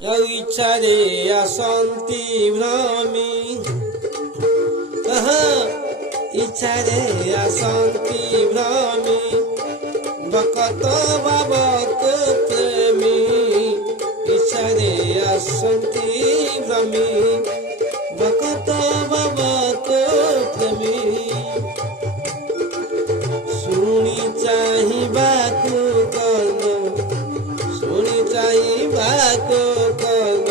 ଆଉ ଇଚ୍ଛାରେ ଆସନ୍ତି ଭ୍ରମୀ ଇଚ୍ଛାରେ ଆସନ୍ତି ଭ୍ରମୀ ବକତ ବାବକ ପ୍ରେମୀ ଇଚ୍ଛାରେ ଆସନ୍ତି ଭ୍ରମୀ ବକତ ବାବକ ପ୍ରେମୀ ଶୁଣି ଚାହିଁବାକୁ କନ ଶୁଣି ଚାହିଁବାକୁ କନ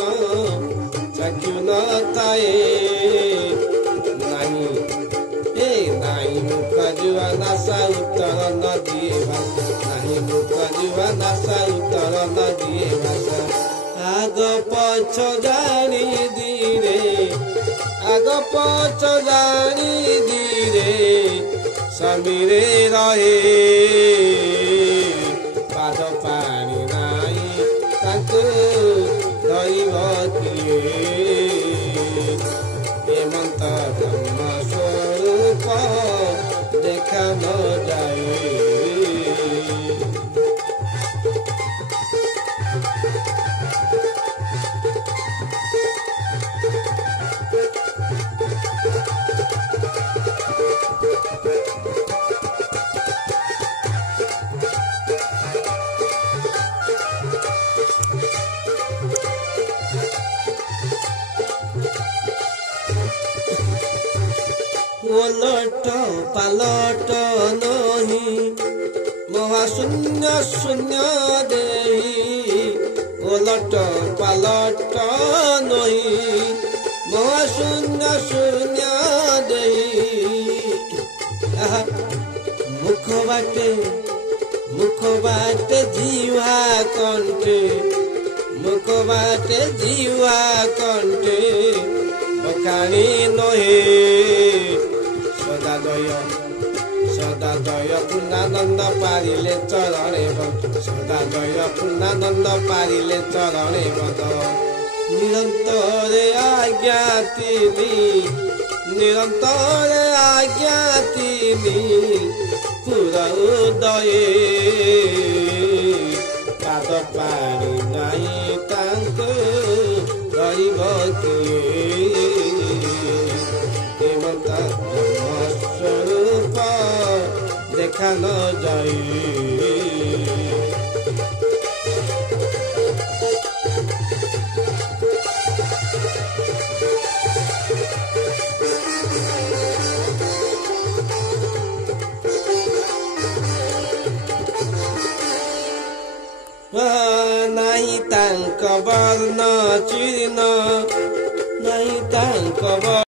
ଚାକ୍ଷୁ ନଥାଏ ନାହିଁ ନାହିଁ ମୁଖ ଯୁଆ ନାଶା ଉତ୍ତର ନଦିଏ ଭାଷା ନାହିଁ ମୁଖ ଯୁଆ ନାଶା ଉତ୍ତର ନଦିଏ ଭାଷା ଆଗ ପଛ ଜାଣି ଧୀରେ ଆଗ ପଛ ଜାଣି ଧୀରେ ସ୍ୱାମୀରେ ରହେ ପାଦ ପାଣି ନାହିଁ ତାଙ୍କୁ ଧରିବ କିଏ ହେମନ୍ତ ବ୍ରହ୍ମ ସ୍ୱରୂପ ଦେଖା ନ ଯାଏ ओलट पालट नहीं महाशून्य शून्य देही ओलट पालट नहीं महाशून्य शून्य देही मुख बाटे जीवा कंठे मुख बाटे जीवा कंठे बखाणी नहे सदादय पूर्णानंद पारिले चरणे बद सदादय पूर्णानंद पारिले चरणे बद निरंतरे आज्ञातिनी पुरा उदये पाद पाणी नाही तांको गरीब किए हेमंत स्वरूप देखा न जाए नाही तांक वर्ण चिन्ह नाही तांक